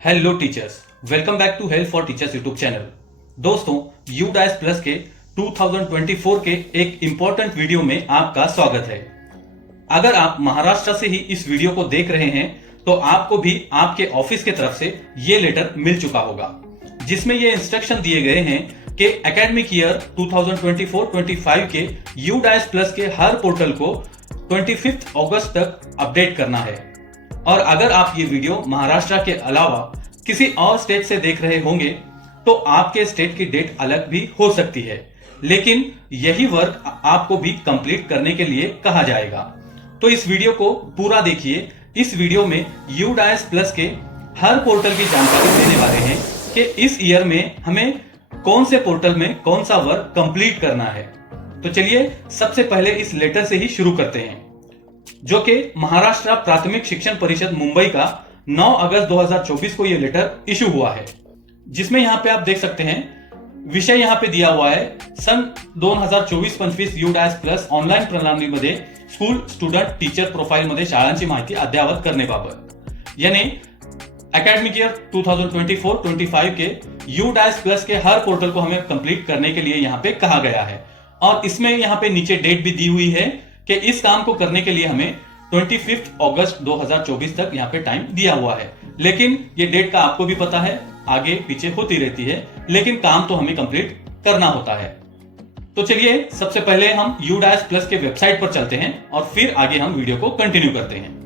Hello teachers, welcome back to help for teachers YouTube channel. दोस्तों, UDAS plus के 2024 के एक इंपॉर्टेंट वीडियो में आपका स्वागत है। अगर आप महाराष्ट्र से ही इस वीडियो को देख रहे हैं तो आपको भी आपके ऑफिस के तरफ से ये लेटर मिल चुका होगा, जिसमें ये इंस्ट्रक्शन दिए गए हैं कि एकेडमिक ईयर 2024-25 के UDAS प्लस के हर पोर्टल को 25 अगस्त तक अपडेट करना है। और अगर आप ये वीडियो महाराष्ट्र के अलावा किसी और स्टेट से देख रहे होंगे तो आपके स्टेट की डेट अलग भी हो सकती है, लेकिन यही वर्क आपको भी कंप्लीट करने के लिए कहा जाएगा। तो इस वीडियो को पूरा देखिए। इस वीडियो में UDAS प्लस के हर पोर्टल की जानकारी देने वाले हैं कि इस ईयर में हमें कौन से पोर्टल में कौन सा वर्क कंप्लीट करना है। तो चलिए सबसे पहले इस लेटर से ही शुरू करते हैं, जो कि महाराष्ट्र प्राथमिक शिक्षण परिषद मुंबई का 9 अगस्त 2024 को यह लेटर इशू हुआ है, जिसमें यहां पे आप देख सकते हैं विषय यहां पे दिया हुआ है सन 2024-25 UDAS प्लस ऑनलाईन प्रणालीमध्ये स्कूल स्टुडंट टीचर प्रोफाइल मध्ये शाळांची माहिती अद्ययावत करण्याबाबत। यानी एकेडमिक ईयर 2024-25 के UDAS प्लस के हर पोर्टल को हमें कंप्लीट करने के लिए यहाँ पे कहा गया है। और इसमें यहाँ पे नीचे डेट भी दी हुई है कि इस काम को करने के लिए हमें 25 अगस्त 2024 तक यहाँ पे टाइम दिया हुआ है। लेकिन ये डेट का आपको भी पता है, आगे पीछे होती रहती है, लेकिन काम तो हमें कंप्लीट करना होता है। तो चलिए सबसे पहले हम UDAS प्लस के वेबसाइट पर चलते हैं और फिर आगे हम वीडियो को कंटिन्यू करते हैं।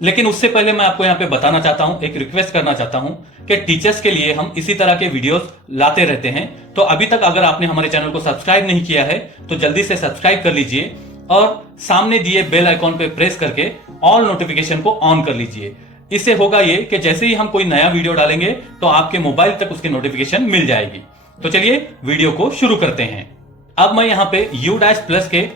लेकिन उससे पहले मैं आपको यहाँ पे बताना चाहता हूँ, एक रिक्वेस्ट करना चाहता हूँ कि टीचर्स के लिए हम इसी तरह के वीडियोस लाते रहते हैं। तो अभी तक अगर आपने हमारे चैनल को सब्सक्राइब नहीं किया है तो जल्दी से सब्सक्राइब कर लीजिए और सामने दिए बेल आइकॉन पे प्रेस करके ऑल नोटिफिकेशन को ऑन कर लीजिए। इससे होगा ये कि जैसे ही हम कोई नया वीडियो डालेंगे तो आपके मोबाइल तक उसकी नोटिफिकेशन मिल जाएगी। तो चलिए वीडियो को शुरू करते हैं। अब मैं यहाँ पे UDAS प्लस के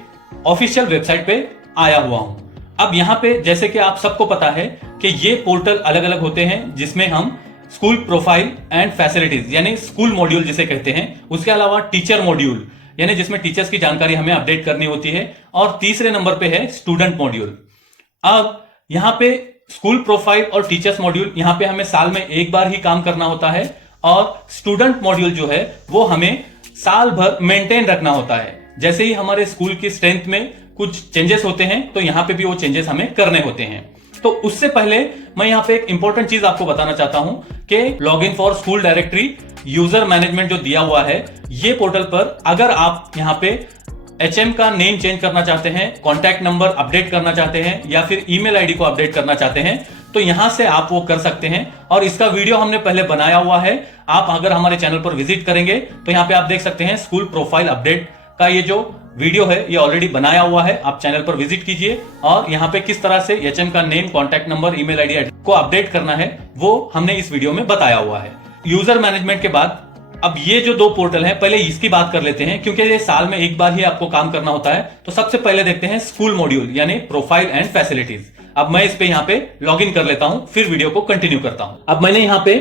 ऑफिशियल वेबसाइट पे आया हुआ हूं। अब यहाँ पे जैसे कि आप सबको पता है कि ये पोर्टल अलग अलग होते हैं, जिसमें हम स्कूल प्रोफाइल एंड फैसिलिटीज यानी स्कूल मॉड्यूल जिसे कहते हैं, उसके अलावा टीचर मॉड्यूल यानी जिसमें टीचर्स की जानकारी हमें अपडेट करनी होती है, और तीसरे नंबर पे है स्टूडेंट मॉड्यूल। अब यहाँ पे स्कूल प्रोफाइल और टीचर्स मॉड्यूल यहाँ पे हमें साल में एक बार ही काम करना होता है, और स्टूडेंट मॉड्यूल जो है वो हमें साल भर मेंटेन रखना होता है। जैसे ही हमारे स्कूल की स्ट्रेंथ में कुछ चेंजेस होते हैं तो यहाँ पे भी वो चेंजेस हमें करने होते हैं। तो उससे पहले मैं यहाँ पे एक इंपॉर्टेंट चीज आपको बताना चाहता हूं कि log in for school directory user management जो दिया हुआ है, ये पोर्टल पर अगर आप यहाँ पे HM का नेम चेंज करना चाहते हैं, कॉन्टैक्ट नंबर अपडेट करना चाहते हैं, या फिर ईमेल आईडी को अपडेट करना चाहते हैं, तो यहां से आप वो कर सकते हैं। और इसका वीडियो हमने पहले बनाया हुआ है। आप अगर हमारे चैनल पर विजिट करेंगे तो यहाँ पे आप देख सकते हैं स्कूल प्रोफाइल अपडेट का ये जो वीडियो है ये ऑलरेडी बनाया हुआ है। आप चैनल पर विजिट कीजिए और यहाँ पे किस तरह से HM का name, contact number, email ID को अपडेट करना है वो हमने इस वीडियो में बताया हुआ है। यूजर मैनेजमेंट के बाद अब ये जो दो पोर्टल हैं, पहले इसकी बात कर लेते हैं क्योंकि ये साल में एक बार ही आपको काम करना होता है। तो सबसे पहले देखते हैं स्कूल मॉड्यूल यानी प्रोफाइल एंड फैसिलिटीज। अब मैं इस पे यहाँ पे लॉग इन कर लेता हूं, फिर वीडियो को कंटिन्यू करता हूं। अब मैंने यहाँ पे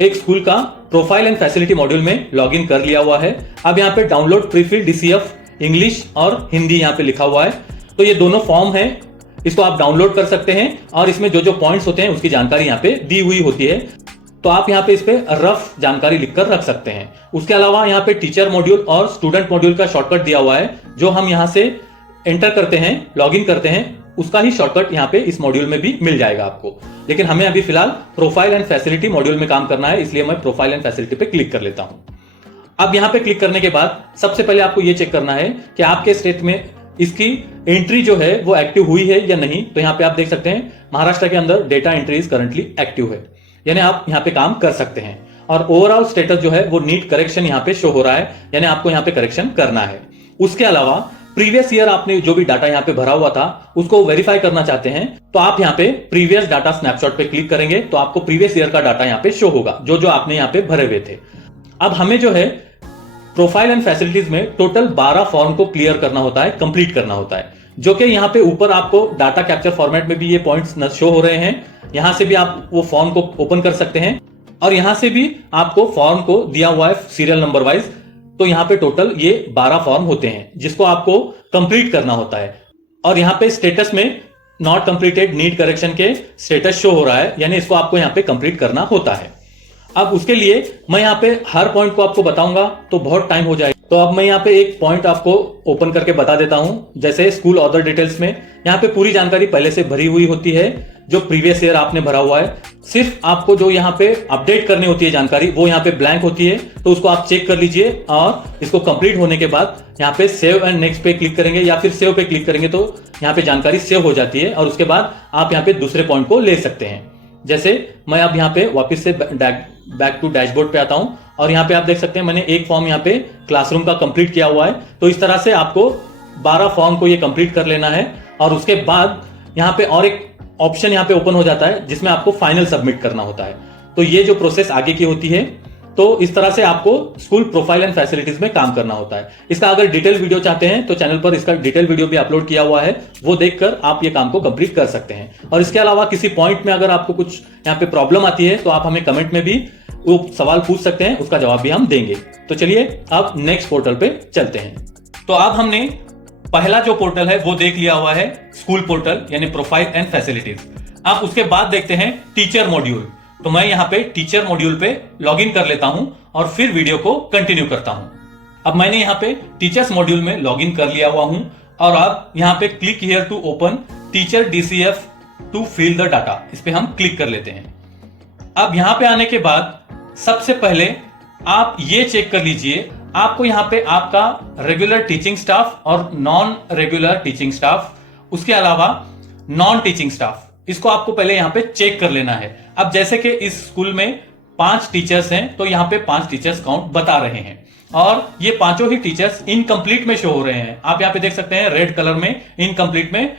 एक स्कूल का प्रोफाइल एंड फैसिलिटी मॉड्यूल में लॉग इन कर लिया हुआ है। अब यहाँ पे डाउनलोड प्रीफिल DCF इंग्लिश और हिंदी यहाँ पे लिखा हुआ है। तो ये दोनों फॉर्म है, इसको आप डाउनलोड कर सकते हैं और इसमें जो जो पॉइंट्स होते हैं उसकी जानकारी यहाँ पे दी हुई होती है। तो आप यहाँ पे इस पे रफ जानकारी लिखकर रख सकते हैं। उसके अलावा यहाँ पे टीचर मॉड्यूल और स्टूडेंट मॉड्यूल का शॉर्टकट दिया हुआ है, जो हम यहाँ से एंटर करते हैं, लॉगिन करते हैं, उसका ही शॉर्टकट यहाँ पे इस मॉड्यूल में भी मिल जाएगा आपको। लेकिन हमें अभी फिलहाल प्रोफाइल एंड फैसिलिटी मॉड्यूल में काम करना है, इसलिए मैं प्रोफाइल एंड फैसिलिटी पे क्लिक कर लेता हूँ। अब यहाँ पे क्लिक करने के बाद सबसे पहले आपको ये चेक करना है कि आपके स्टेट में इसकी एंट्री जो है वो एक्टिव हुई है या नहीं। तो यहाँ पे आप देख सकते हैं महाराष्ट्र के अंदर data entry is currently active है, यानी आप यहाँ पे काम कर सकते हैं। और ओवरऑल स्टेटस जो है वो नीट करेक्शन यहाँ पे शो हो रहा है, यानी आपको यहाँ पे करेक्शन करना है। उसके अलावा प्रीवियस ईयर आपने जो भी डाटा यहाँ पे भरा हुआ था उसको वेरीफाई करना चाहते हैं तो आप यहाँ पे प्रीवियस डाटा स्नैपशॉट पे क्लिक करेंगे तो आपको प्रीवियस ईयर का डाटा यहाँ पे शो होगा, जो जो आपने यहाँ पे भरे हुए थे। अब हमें जो है प्रोफाइल एंड फैसिलिटीज में टोटल 12 फॉर्म को क्लियर करना होता है, कंप्लीट करना होता है, जो कि यहाँ पे ऊपर आपको डाटा कैप्चर फॉर्मेट में भी ये पॉइंट्स शो हो रहे हैं। यहां से भी आप वो फॉर्म को ओपन कर सकते हैं और यहां से भी आपको फॉर्म को दिया हुआ है सीरियल नंबर वाइज। तो यहां पे टोटल ये 12 फॉर्म होते हैं जिसको आपको कंप्लीट करना होता है। और यहां पे स्टेटस में नॉट कंप्लीटेड नीड करेक्शन के स्टेटस शो हो रहा है, यानी इसको आपको यहाँ पे कंप्लीट करना होता है। अब उसके लिए मैं यहाँ पे हर पॉइंट को आपको बताऊंगा तो बहुत टाइम हो जाएगा, तो अब मैं यहाँ पे एक पॉइंट आपको ओपन करके बता देता हूं। जैसे स्कूल ऑर्डर डिटेल्स में यहाँ पे पूरी जानकारी पहले से भरी हुई होती है, जो प्रीवियस ईयर आपने भरा हुआ है। सिर्फ आपको जो यहाँ पे अपडेट करनी होती है जानकारी, वो यहाँ पे ब्लैंक होती है, तो उसको आप चेक कर लीजिए। और इसको कंप्लीट होने के बाद यहाँ पे सेव एंड नेक्स्ट पे क्लिक करेंगे या फिर सेव पे क्लिक करेंगे तो यहाँ पे जानकारी सेव हो जाती है, और उसके बाद आप यहाँ पे दूसरे पॉइंट को ले सकते हैं। जैसे मैं अब यहाँ पे वापस से बैक टू डैशबोर्ड पे आता हूं, और यहाँ पे आप देख सकते हैं मैंने एक फॉर्म यहाँ पे क्लासरूम का कंप्लीट किया हुआ है। तो इस तरह से आपको 12 फॉर्म को ये कंप्लीट कर लेना है, और उसके बाद यहाँ पे और एक ऑप्शन यहाँ पे ओपन हो जाता है जिसमें आपको फाइनल सबमिट करना होता है। तो ये जो प्रोसेस आगे की होती है, तो इस तरह से आपको स्कूल प्रोफाइल एंड फैसिलिटीज में काम करना होता है। इसका अगर डिटेल वीडियो चाहते हैं तो चैनल पर इसका डिटेल वीडियो भी अपलोड किया हुआ है, वो देखकर आप ये काम को कंप्लीट कर सकते हैं। और इसके अलावा किसी पॉइंट में अगर आपको कुछ यहाँ पे प्रॉब्लम आती है तो आप हमें कमेंट में भी वो सवाल पूछ सकते हैं, उसका जवाब भी हम देंगे। तो चलिए अब नेक्स्ट पोर्टल पे चलते हैं। तो अब हमने पहला जो पोर्टल है वो देख लिया हुआ है, स्कूल पोर्टल यानी प्रोफाइल एंड फैसिलिटीज। अब उसके बाद देखते हैं टीचर मॉड्यूल। तो मैं यहाँ पे टीचर मॉड्यूल पे लॉगिन कर लेता हूं और फिर वीडियो को कंटिन्यू करता हूं। अब मैंने यहाँ पे टीचर्स मॉड्यूल में लॉगिन कर लिया हुआ हूं, और अब यहाँ पे click here to open teacher DCF to fill the data, इस पे हम क्लिक कर लेते हैं। अब यहाँ पे आने के बाद सबसे पहले आप ये चेक कर लीजिए, आपको यहाँ पे आपका रेगुलर टीचिंग स्टाफ और नॉन रेगुलर टीचिंग स्टाफ, उसके अलावा नॉन टीचिंग स्टाफ, इसको आपको पहले यहाँ पे चेक कर लेना है। अब जैसे कि इस स्कूल में 5 टीचर्स हैं, तो यहाँ पे 5 टीचर्स काउंट बता रहे हैं, और ये पांचों ही टीचर्स इनकम्प्लीट में शो हो रहे हैं। आप यहाँ पे देख सकते हैं रेड कलर में इनकम्प्लीट में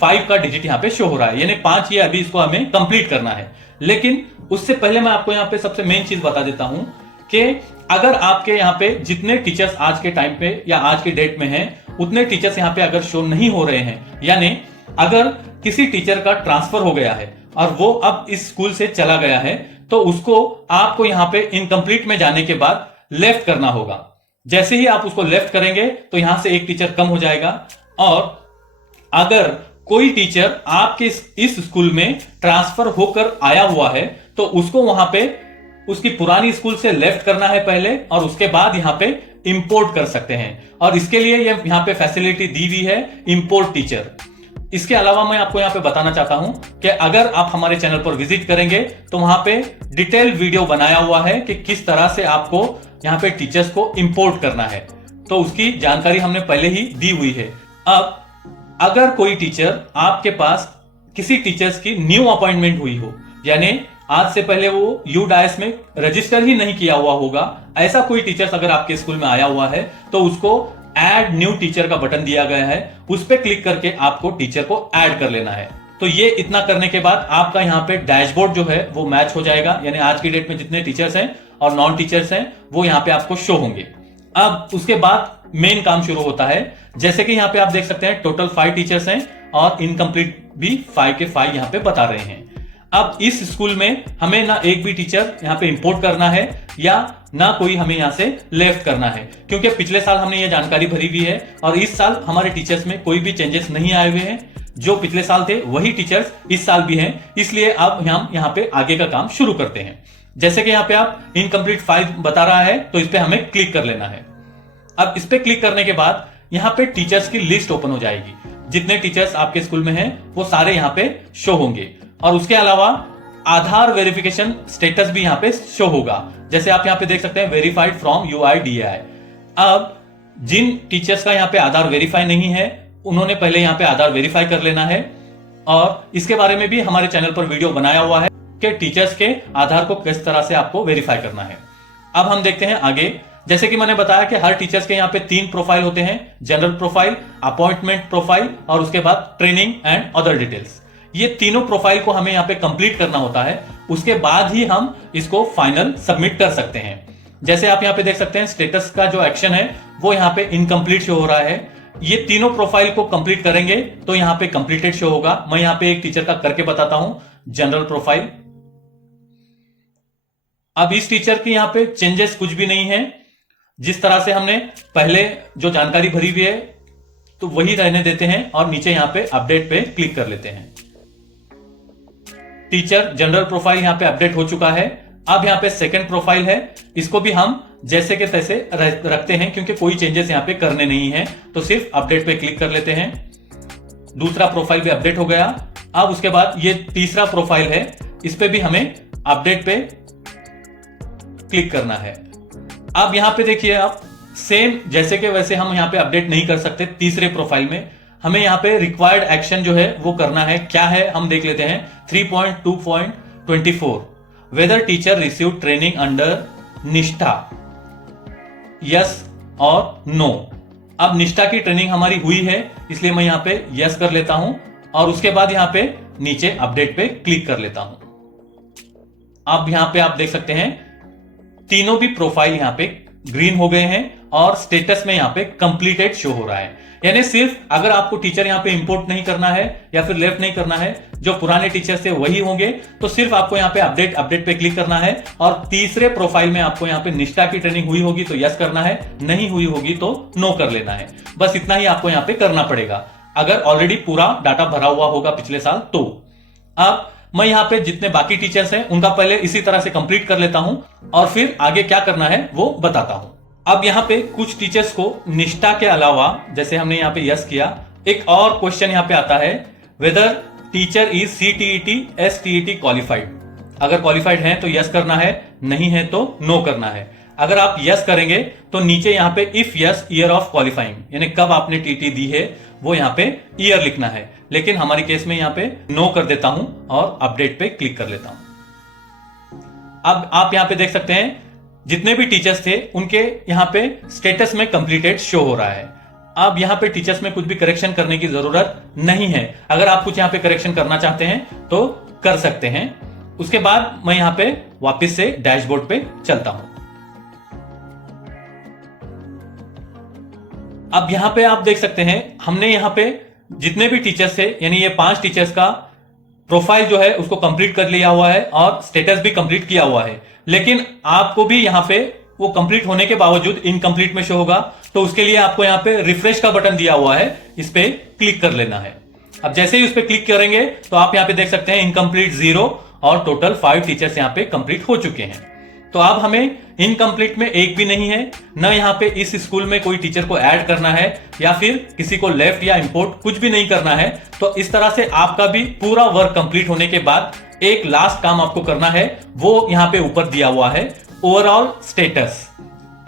5 का डिजिट यहाँ पे शो हो रहा है, यानी 5 ये अभी इसको हमें कंप्लीट करना है। लेकिन उससे पहले मैं आपको यहाँ पे सबसे मेन चीज बता देता हूं कि अगर आपके यहाँ पे जितने टीचर्स आज के टाइम पे या आज के डेट में हैं, उतने टीचर्स यहाँ पे अगर शो नहीं हो रहे हैं, यानी अगर किसी टीचर का ट्रांसफर हो गया है और वो अब इस स्कूल से चला गया है, तो उसको आपको यहाँ पे इनकम्प्लीट में जाने के बाद लेफ्ट करना होगा। जैसे ही आप उसको लेफ्ट करेंगे तो यहां से एक टीचर कम हो जाएगा, और अगर कोई टीचर आपके इस स्कूल में ट्रांसफर होकर आया हुआ है तो उसको वहां पे उसकी पुरानी स्कूल से लेफ्ट करना है पहले, और उसके बाद यहाँ पे इंपोर्ट कर सकते हैं। और इसके लिए ये यहाँ पे फैसिलिटी दी हुई है इंपोर्ट टीचर। इसके अलावा मैं आपको यहाँ पे बताना चाहता हूं कि अगर आप हमारे चैनल पर विजिट करेंगे तो वहां पे डिटेल वीडियो बनाया हुआ है कि किस तरह से आपको यहाँ पे टीचर्स को इंपोर्ट करना है, तो उसकी जानकारी हमने पहले ही दी हुई है। अब अगर कोई टीचर आपके पास किसी टीचर्स की न्यू अपॉइंटमेंट हुई हो, यानी आज से पहले वो यूडाइस में रजिस्टर ही नहीं किया हुआ होगा, ऐसा कोई टीचर्स अगर आपके स्कूल में आया हुआ है, तो उसको ऐड न्यू टीचर का बटन दिया गया है, उस पर क्लिक करके आपको टीचर को ऐड कर लेना है। तो ये इतना करने के बाद आपका यहाँ पे डैशबोर्ड जो है वो मैच हो जाएगा, यानी आज की डेट में जितने टीचर्स हैं और नॉन टीचर्स हैं वो यहाँ पे आपको शो होंगे। अब उसके बाद मेन काम शुरू होता है। जैसे कि यहाँ पे आप देख सकते हैं टोटल 5 टीचर्स हैं और इनकम्प्लीट भी 5 के 5 यहाँ पे बता रहे हैं। अब इस स्कूल में हमें ना एक भी टीचर यहाँ पे इंपोर्ट करना है या ना कोई हमें यहाँ से लेफ्ट करना है, क्योंकि पिछले साल हमने ये जानकारी भरी हुई है और इस साल हमारे टीचर्स में कोई भी चेंजेस नहीं आए हुए हैं। जो पिछले साल थे वही टीचर्स इस साल भी हैं, इसलिए अब हम यहाँ पे आगे का काम शुरू करते हैं। जैसे कि यहाँ पे आप इनकम्प्लीट 5 बता रहा है, तो इस पे हमें क्लिक कर लेना है। अब इस पे क्लिक करने के बाद यहाँ पे टीचर्स की लिस्ट ओपन हो जाएगी। जितने टीचर्स आपके स्कूल में हैं वो सारे यहाँ पे शो होंगे, और उसके अलावा आधार वेरिफिकेशन स्टेटस भी यहाँ पे शो होगा। जैसे आप यहाँ पे देख सकते हैं वेरीफाइड फ्रॉम UIDAI। अब जिन टीचर्स का यहाँ पे आधार वेरीफाई नहीं है उन्होंने पहले यहाँ पे आधार वेरीफाई कर लेना है, और इसके बारे में भी हमारे चैनल पर वीडियो बनाया हुआ है कि टीचर्स के आधार को किस तरह से आपको वेरीफाई करना है। अब हम देखते हैं आगे। जैसे कि मैंने बताया कि हर टीचर्स के यहाँ पे 3 प्रोफाइल होते हैं, जनरल प्रोफाइल, अपॉइंटमेंट प्रोफाइल और उसके बाद ट्रेनिंग एंड अदर डिटेल्स। ये तीनों प्रोफाइल को हमें यहाँ पे कंप्लीट करना होता है, उसके बाद ही हम इसको फाइनल सबमिट कर सकते हैं। जैसे आप यहाँ पे देख सकते हैं स्टेटस का जो एक्शन है वो यहाँ पे इनकम्प्लीट शो हो रहा है। ये तीनों प्रोफाइल को कंप्लीट करेंगे तो यहाँ पे कंप्लीटेड शो होगा। मैं यहाँ पे एक टीचर का करके बताता हूं, जनरल प्रोफाइल। अब इस टीचर की यहाँ पे चेंजेस कुछ भी नहीं है, जिस तरह से हमने पहले जो जानकारी भरी हुई है तो वही रहने देते हैं और नीचे यहाँ पे अपडेट पे क्लिक कर लेते हैं। टीचर जनरल प्रोफाइल यहाँ पे अपडेट हो चुका है। अब यहाँ पे सेकंड प्रोफाइल है, इसको भी हम जैसे के तैसे रखते हैं क्योंकि कोई चेंजेस यहाँ पे करने नहीं है, तो सिर्फ अपडेट पे क्लिक कर लेते हैं। दूसरा प्रोफाइल भी अपडेट हो गया। अब उसके बाद ये तीसरा प्रोफाइल है, इस पे भी हमें अपडेट पे क्लिक करना है। अब यहाँ पे देखिए आप, सेम जैसे के वैसे हम यहाँ पे अपडेट नहीं कर सकते। तीसरे प्रोफाइल में हमें यहाँ पे रिक्वायर्ड एक्शन जो है वो करना है। क्या है हम देख लेते हैं। 3.2.24 whether teacher receive training under Nishtha, yes और नो। अब निष्ठा की ट्रेनिंग हमारी हुई है, इसलिए मैं यहाँ पे यस कर लेता हूं और उसके बाद यहाँ पे नीचे अपडेट पे क्लिक कर लेता हूं। अब यहाँ पे आप देख सकते हैं तीनों भी प्रोफाइल यहाँ पे ग्रीन हो गए हैं और स्टेटस में यहाँ पे कंप्लीटेड शो हो रहा है। यानी सिर्फ अगर आपको टीचर यहाँ पे इंपोर्ट नहीं करना है या फिर लेफ्ट नहीं करना है, जो पुराने टीचर से वही होंगे, तो सिर्फ आपको यहाँ पे अपडेट पे क्लिक करना है। और तीसरे प्रोफाइल में आपको यहाँ पे निष्ठा की ट्रेनिंग हुई होगी तो यस करना है, नहीं हुई होगी तो नो कर लेना है। बस इतना ही आपको यहाँ पे करना पड़ेगा अगर ऑलरेडी पूरा डाटा भरा हुआ होगा पिछले साल तो। अब मैं यहाँ पे जितने बाकी टीचर्स हैं उनका पहले इसी तरह से कंप्लीट कर लेता हूं और फिर आगे क्या करना है वो बताता हूं। अब यहाँ पे कुछ टीचर्स को निष्ठा के अलावा, जैसे हमने यहाँ पे यस किया, एक और क्वेश्चन यहाँ पे आता है, whether teacher is CTET STET qualified. अगर क्वालिफाइड है तो यस करना है, नहीं है तो नो करना है। अगर आप यस करेंगे तो नीचे यहाँ पे if yes year of qualifying, यानी कब आपने टीटी दी है वो यहाँ पे ईयर लिखना है। लेकिन हमारी केस में यहाँ पे नो कर देता हूं और अपडेट पे क्लिक कर लेता हूं। अब आप यहाँ पे देख सकते हैं जितने भी टीचर्स थे उनके यहाँ पे स्टेटस में कंप्लीटेड शो हो रहा है। अब यहाँ पे टीचर्स में कुछ भी करेक्शन करने की जरूरत नहीं है। अगर आप कुछ यहाँ पे करेक्शन करना चाहते हैं तो कर सकते हैं। उसके बाद मैं यहाँ पे वापस से डैशबोर्ड पे चलता हूं। अब यहाँ पे आप देख सकते हैं हमने यहाँ पे जितने भी टीचर्स थे, यानी ये 5 टीचर्स का प्रोफाइल जो है उसको कंप्लीट कर लिया हुआ है और स्टेटस भी कंप्लीट किया हुआ है। लेकिन आपको भी यहाँ पे वो कंप्लीट होने के बावजूद इनकम्प्लीट में शो होगा, तो उसके लिए आपको यहाँ पे रिफ्रेश का बटन दिया हुआ है, इस पे क्लिक कर लेना है। अब जैसे ही उस पे क्लिक करेंगे तो आप यहाँ पे देख सकते हैं इनकम्प्लीट 0 और टोटल 5 टीचर्स यहाँ पे कंप्लीट हो चुके हैं। तो अब हमें इनकम्प्लीट में एक भी नहीं है, न यहाँ पे इस स्कूल में कोई टीचर को ऐड करना है या फिर किसी को लेफ्ट या इंपोर्ट कुछ भी नहीं करना है। तो इस तरह से आपका भी पूरा वर्क कंप्लीट होने के बाद एक लास्ट काम आपको करना है, वो यहाँ पे ऊपर दिया हुआ है, ओवरऑल स्टेटस।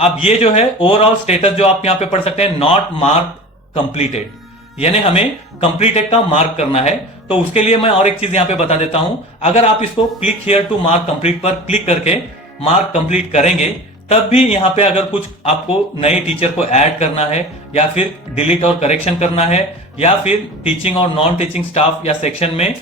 अब ये जो है ओवरऑल स्टेटस जो आप यहाँ पे पढ़ सकते हैं, नॉट मार्क कंप्लीटेड, यानी हमें कंप्लीटेड का मार्क करना है। तो उसके लिए मैं और एक चीज यहाँ पे बता देता हूं, अगर आप इसको click here to mark complete पर क्लिक करके मार्क कंप्लीट करेंगे तब भी यहाँ पे अगर कुछ आपको नए टीचर को ऐड करना है या फिर डिलीट और करेक्शन करना है या फिर टीचिंग और नॉन टीचिंग स्टाफ या सेक्शन में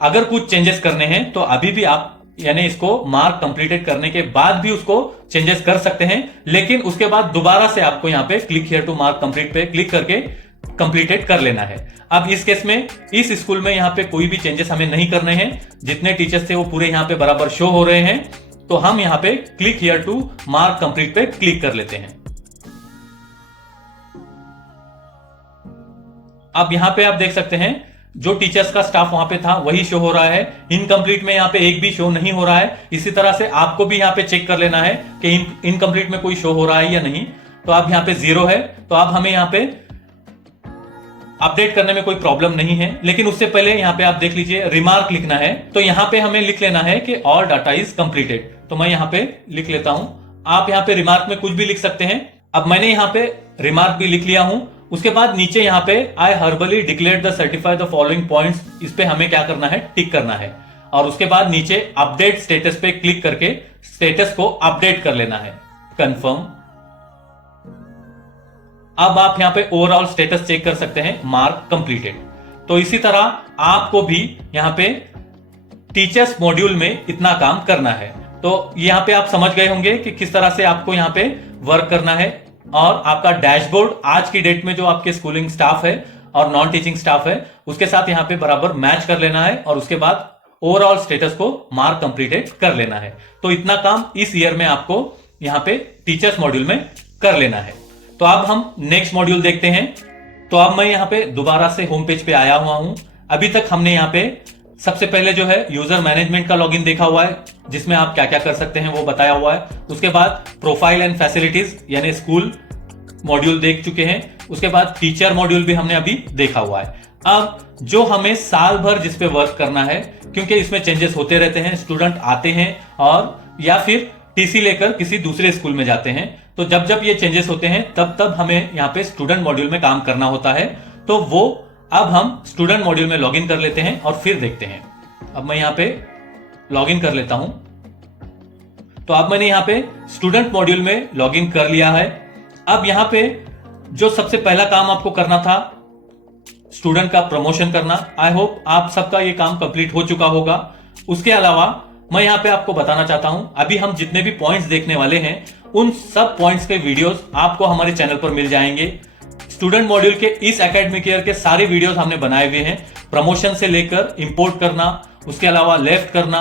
अगर कुछ चेंजेस करने हैं तो अभी भी आप यानी इसको मार्क कंप्लीटेड करने के बाद भी उसको चेंजेस कर सकते हैं। लेकिन उसके बाद दोबारा से आपको यहाँ पे click here to mark complete पे क्लिक करके कंप्लीटेड कर लेना है। अब इस केस में इस स्कूल में यहाँ पे कोई भी चेंजेस हमें नहीं करने हैं, जितने टीचर्स थे वो पूरे यहाँ पे बराबर शो हो रहे हैं। तो हम यहाँ पे click here to mark complete पे क्लिक कर लेते हैं। अब यहाँ पे आप देख सकते हैं जो टीचर्स का स्टाफ वहां पे था वही शो हो रहा है, इनकम्प्लीट में यहाँ पे एक भी शो नहीं हो रहा है। इसी तरह से आपको भी यहाँ पे चेक कर लेना है कि इनकम्प्लीट में कोई शो हो रहा है या नहीं। तो अब यहाँ पे 0 है, तो अब हमें यहाँ पे अपडेट करने में कोई प्रॉब्लम नहीं है। लेकिन उससे पहले यहाँ पे आप देख लीजिए रिमार्क लिखना है, तो यहाँ पे हमें लिख लेना है कि ऑल डाटा इज कंप्लीटेड। तो मैं यहाँ पे लिख लेता हूं। आप यहाँ पे रिमार्क में कुछ भी लिख सकते हैं। अब मैंने यहाँ पे रिमार्क भी लिख लिया हूं। उसके बाद नीचे यहाँ पे I hereby declare the certify the following points, इस पे हमें क्या करना है, टिक करना है। और उसके बाद नीचे अपडेट स्टेटस पे क्लिक करके स्टेटस को अपडेट कर लेना है, कंफर्म। अब आप यहाँ पे ओवरऑल स्टेटस चेक कर सकते हैं, मार्क कंप्लीटेड। तो इसी तरह आपको भी यहाँ पे टीचर्स मॉड्यूल में इतना काम करना है। तो यहाँ पे आप समझ गए होंगे कि किस तरह से आपको यहाँ पे वर्क करना है। और आपका डैशबोर्ड आज की डेट में जो आपके स्कूलिंग स्टाफ है और नॉन टीचिंग स्टाफ है उसके साथ यहाँ पे बराबर मैच कर लेना है और उसके बाद ओवरऑल स्टेटस को मार्क कंप्लीटेड कर लेना है। तो इतना काम इस ईयर में आपको यहाँ पे टीचर्स मॉड्यूल में कर लेना है। तो अब हम नेक्स्ट मॉड्यूल देखते हैं। तो अब मैं यहाँ पे दोबारा से होम पेज पे आया हुआ हूं। अभी तक हमने यहाँ पे सबसे पहले जो है यूजर मैनेजमेंट का लॉगिन देखा हुआ है, जिसमें आप क्या क्या कर सकते हैं वो बताया हुआ है। उसके बाद प्रोफाइल एंड फैसिलिटीज यानी स्कूल मॉड्यूल देख चुके हैं। उसके बाद टीचर मॉड्यूल भी हमने अभी देखा हुआ है। अब जो हमें साल भर जिस पे वर्क करना है, क्योंकि इसमें चेंजेस होते रहते हैं, स्टूडेंट आते हैं और या फिर टीसी लेकर किसी दूसरे स्कूल में जाते हैं, तो जब जब ये चेंजेस होते हैं तब तब हमें यहाँ पे स्टूडेंट मॉड्यूल में काम करना होता है। तो वो अब हम स्टूडेंट मॉड्यूल में लॉगिन कर लेते हैं और फिर देखते हैं। अब मैं यहाँ पे लॉगिन कर लेता हूं। तो अब मैंने यहाँ पे स्टूडेंट मॉड्यूल में लॉगिन कर लिया है। अब यहाँ पे जो सबसे पहला काम आपको करना था, स्टूडेंट का प्रमोशन करना। आई होप आप सबका ये काम कंप्लीट हो चुका होगा। उसके अलावा मैं यहाँ पे आपको बताना चाहता हूं, अभी हम जितने भी पॉइंट्स देखने वाले हैं उन सब पॉइंट्स के वीडियोस आपको हमारे चैनल पर मिल जाएंगे। स्टूडेंट मॉड्यूल के इस एकेडमिक ईयर के सारे वीडियोस हमने बनाए हुए हैं, प्रमोशन से लेकर इंपोर्ट करना, उसके अलावा लेफ्ट करना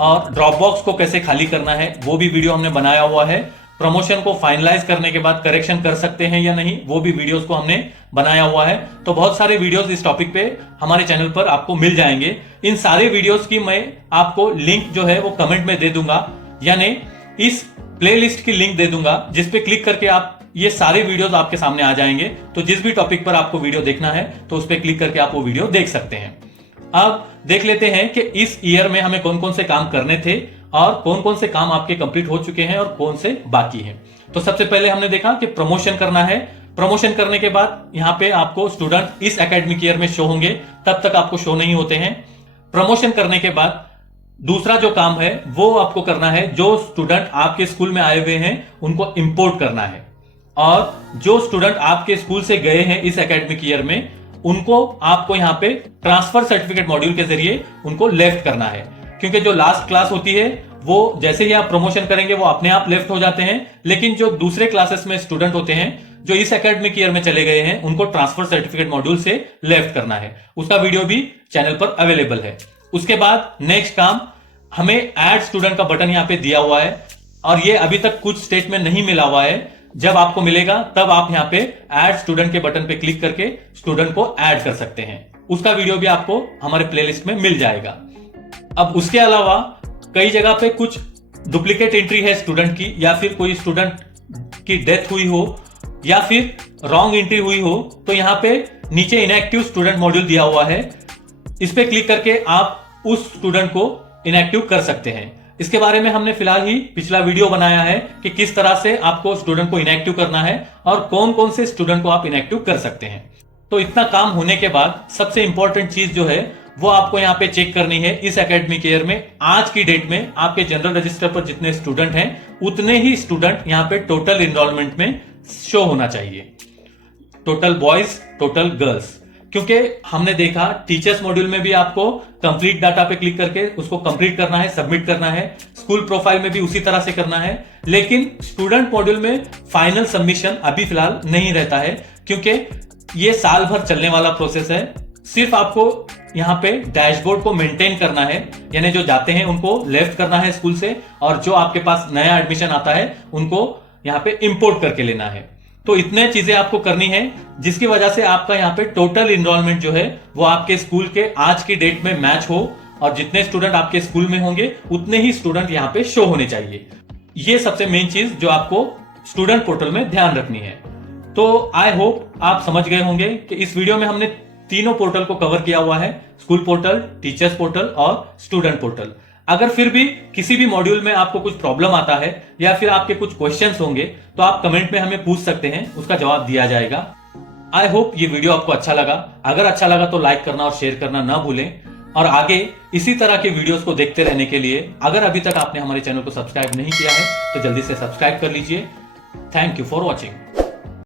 और ड्रॉप बॉक्स को कैसे खाली करना है वो भी वीडियो हमने बनाया हुआ है। प्रमोशन को फाइनलाइज करने के बाद करेक्शन कर सकते हैं या नहीं वो भी वीडियोस को हमने बनाया हुआ है। तो बहुत सारे वीडियोस इस टॉपिक पे हमारे चैनल पर आपको मिल जाएंगे। इन सारे वीडियोस की मैं आपको लिंक जो है वो कमेंट में दे दूंगा, यानी इस प्लेलिस्ट की लिंक दे दूंगा, जिस पे क्लिक करके आप ये सारे वीडियोस आपके सामने आ जाएंगे। तो जिस भी टॉपिक पर आपको वीडियो देखना है तो उस पर क्लिक करके आप वो वीडियो देख सकते हैं। अब देख लेते हैं कि इस ईयर में हमें कौन कौन से काम करने थे और कौन कौन से काम आपके कंप्लीट हो चुके हैं और कौन से बाकी हैं। तो सबसे पहले हमने देखा कि प्रमोशन करना है। प्रमोशन करने के बाद यहाँ पे आपको स्टूडेंट इस एकेडमिक ईयर में शो होंगे, तब तक आपको शो नहीं होते हैं। प्रमोशन करने के बाद दूसरा जो काम है वो आपको करना है, जो स्टूडेंट आपके स्कूल में आए हुए हैं उनको इंपोर्ट करना है, और जो स्टूडेंट आपके स्कूल से गए हैं इस एकेडमिक ईयर में उनको आपको यहाँ पे ट्रांसफर सर्टिफिकेट मॉड्यूल के जरिए उनको लेफ्ट करना है। क्योंकि जो लास्ट क्लास होती है वो जैसे ही आप प्रमोशन करेंगे वो अपने आप लेफ्ट हो जाते हैं, लेकिन जो दूसरे क्लासेस में स्टूडेंट होते हैं जो इस एकेडमिक ईयर में चले गए हैं उनको ट्रांसफर सर्टिफिकेट मॉड्यूल से लेफ्ट करना है। उसका वीडियो भी चैनल पर अवेलेबल है। उसके बाद नेक्स्ट काम, हमें ऐड स्टूडेंट का बटन यहाँ पे दिया हुआ है और ये अभी तक कुछ स्टेट में नहीं मिला हुआ है। जब आपको मिलेगा तब आप यहाँ पे ऐड स्टूडेंट के बटन पे क्लिक करके स्टूडेंट को ऐड कर सकते हैं। उसका वीडियो भी आपको हमारे प्लेलिस्ट में मिल जाएगा। अब उसके अलावा कई जगह पे कुछ डुप्लीकेट एंट्री है स्टूडेंट की, या फिर कोई स्टूडेंट की डेथ हुई हो या फिर रॉन्ग एंट्री हुई हो, तो यहाँ पे नीचे इनएक्टिव स्टूडेंट मॉड्यूल दिया हुआ है। इस पे क्लिक करके आप उस स्टूडेंट को इनएक्टिव कर सकते हैं। इसके बारे में हमने फिलहाल ही पिछला वीडियो बनाया है कि किस तरह से आपको स्टूडेंट को इनएक्टिव करना है और कौन कौन से स्टूडेंट को आप इनएक्टिव कर सकते हैं। तो इतना काम होने के बाद सबसे इंपॉर्टेंट चीज जो है वो आपको यहाँ पे चेक करनी है, इस एकेडमिक ईयर में आज की डेट में आपके जनरल रजिस्टर पर जितने स्टूडेंट हैं उतने ही स्टूडेंट यहाँ पे टोटल एनरोलमेंट में शो होना चाहिए। Total boys, total girls. क्योंकि हमने देखा टीचर्स मॉड्यूल में भी आपको कंप्लीट डाटा पे क्लिक करके उसको कंप्लीट करना है, सबमिट करना है। स्कूल प्रोफाइल में भी उसी तरह से करना है, लेकिन स्टूडेंट मॉड्यूल में फाइनल सबमिशन अभी फिलहाल नहीं रहता है, क्योंकि ये साल भर चलने वाला प्रोसेस है। सिर्फ आपको यहाँ पे डैशबोर्ड को मेंटेन करना है, यानी जो जाते हैं उनको लेफ्ट करना है स्कूल से, और जो आपके पास नया एडमिशन आता है उनको यहाँ पे इंपोर्ट करके लेना है। तो इतने चीजें आपको करनी है, जिसकी वजह से आपका यहाँ पे टोटल एनरोलमेंट जो है वो आपके स्कूल के आज की डेट में मैच हो, और जितने स्टूडेंट आपके स्कूल में होंगे उतने ही स्टूडेंट यहाँ पे शो होने चाहिए। ये सबसे मेन चीज जो आपको स्टूडेंट पोर्टल में ध्यान रखनी है। तो आई होप आप समझ गए होंगे कि इस वीडियो में हमने तीनों पोर्टल को कवर किया हुआ है, स्कूल पोर्टल, टीचर्स पोर्टल और स्टूडेंट पोर्टल। अगर फिर भी किसी भी मॉड्यूल में आपको कुछ प्रॉब्लम आता है या फिर आपके कुछ क्वेश्चंस होंगे तो आप कमेंट में हमें पूछ सकते हैं, उसका जवाब दिया जाएगा। आई होप ये वीडियो आपको अच्छा लगा। अगर अच्छा लगा तो लाइक करना और शेयर करना ना भूलें, और आगे इसी तरह के वीडियोस को देखते रहने के लिए अगर अभी तक आपने हमारे चैनल को सब्सक्राइब नहीं किया है तो जल्दी से सब्सक्राइब कर लीजिए। Thank you for watching.